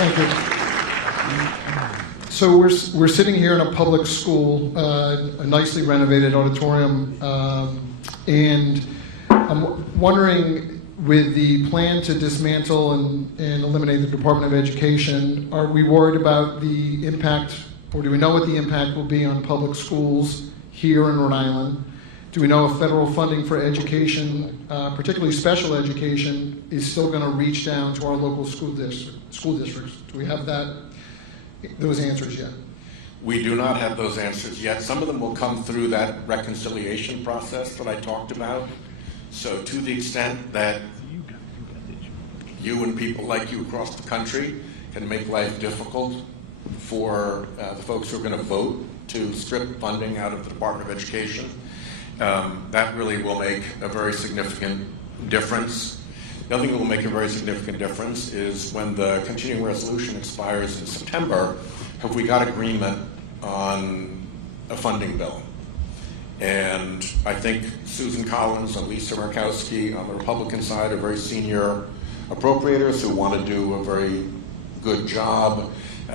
Thank you. So we're sitting here in a public school, a nicely renovated auditorium, and I'm wondering, with the plan to dismantle and eliminate the Department of Education, are we worried about the impact, or do we know what the impact will be on public schools here in Rhode Island? Do we know if federal funding for education, particularly special education, is still going to reach down to our local school districts? Do we have those answers yet? We do not have those answers yet. Some of them will come through that reconciliation process that I talked about. So to the extent that you and people like you across the country can make life difficult for the folks who are going to vote to strip funding out of the Department of Education, that really will make a very significant difference. The other thing that will make a very significant difference is when the continuing resolution expires in September, have we got agreement on a funding bill? And I think Susan Collins and Lisa Murkowski on the Republican side are very senior appropriators who want to do a very good job.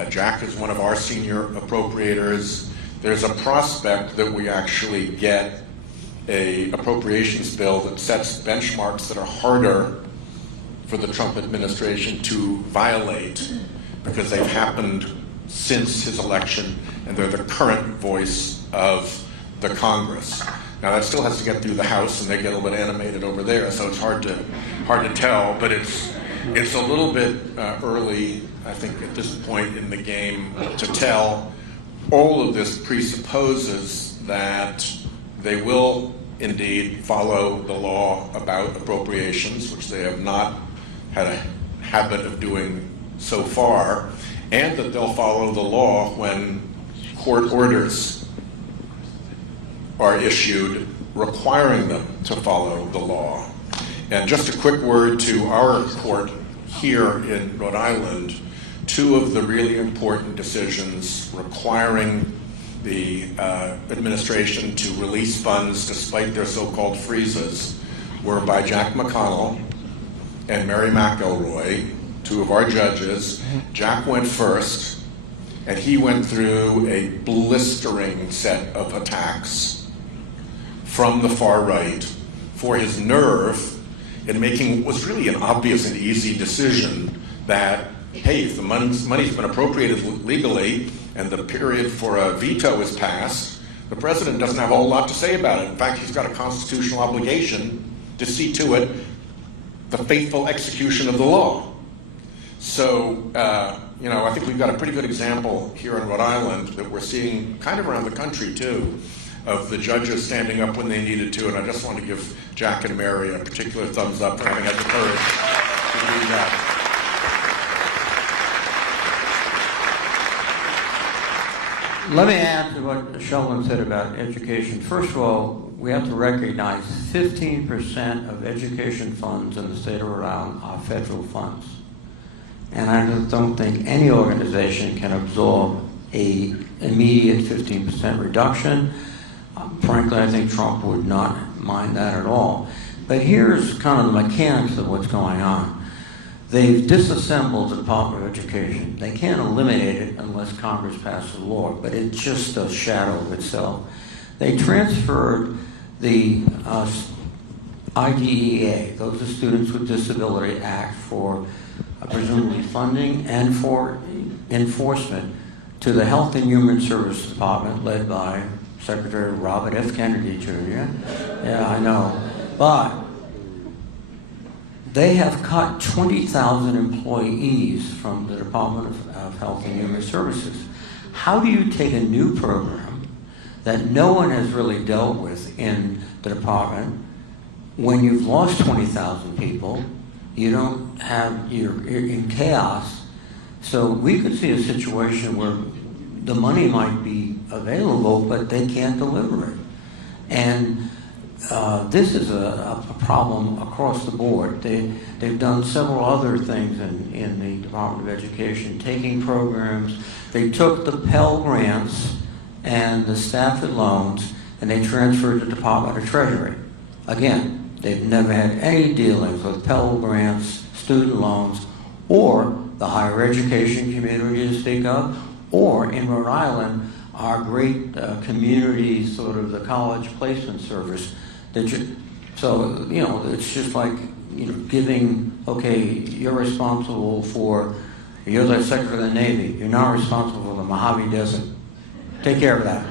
Jack is one of our senior appropriators. There's a prospect that we actually get an appropriations bill that sets benchmarks that are harder for the Trump administration to violate because they've happened since his election and they're the current voice of the Congress. Now that still has to get through the House and they get a little bit animated over there, so it's hard to tell, but it's a little bit early, I think, at this point in the game to tell. All of this presupposes that they will indeed follow the law about appropriations, which they have not had a habit of doing so far, and that they'll follow the law when court orders are issued requiring them to follow the law. And just a quick word to our court here in Rhode Island. Two of the really important decisions requiring the administration to release funds despite their so-called freezes were by Jack McConnell and Mary McElroy, two of our judges. Jack went first, and he went through a blistering set of attacks from the far right for his nerve in making what was really an obvious and easy decision that, hey, if the money's been appropriated legally and the period for a veto is passed, the president doesn't have a whole lot to say about it. In fact, he's got a constitutional obligation to see to it the faithful execution of the law. So, I think we've got a pretty good example here in Rhode Island that we're seeing kind of around the country too, of the judges standing up when they needed to, and I just want to give Jack and Mary a particular thumbs up for having had the courage to do that. Let me add to what Sheldon said about education. First of all, we have to recognize 15% of education funds in the state of Rhode Island are federal funds. And I just don't think any organization can absorb an immediate 15% reduction. Frankly, I think Trump would not mind that at all. But here's kind of the mechanics of what's going on. They've disassembled the Department of Education. They can't eliminate it unless Congress passes a law, but it's just a shadow of itself. They transferred the IDEA, those are Students with Disability Act, for presumably funding and for enforcement, to the Health and Human Services Department led by Secretary Robert F. Kennedy, Jr. Yeah, I know. But they have cut 20,000 employees from the Department of Health and Human Services. How do you take a new program that no one has really dealt with in the department when you've lost 20,000 people, you don't have, you're in chaos? So we could see a situation where the money might be available, but they can't deliver it. And this is a problem across the board. They've done several other things in the Department of Education, taking programs. They took the Pell Grants and the Stafford loans, and they transferred to the Department of Treasury. Again, they've never had any dealings with Pell Grants, student loans, or the higher education community to speak of, or in Rhode Island, our great community, sort of the college placement service. So, you know, it's just like, you know, giving, okay, you're responsible for, you're the Secretary of the Navy, you're not responsible for the Mojave Desert. Take care of that.